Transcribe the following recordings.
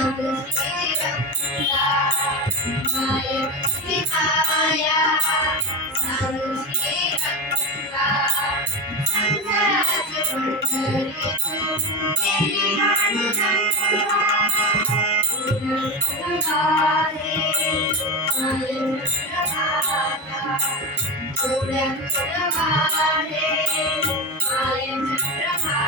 I am the one.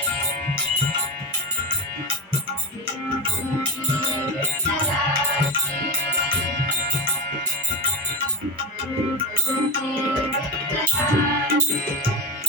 Thank you.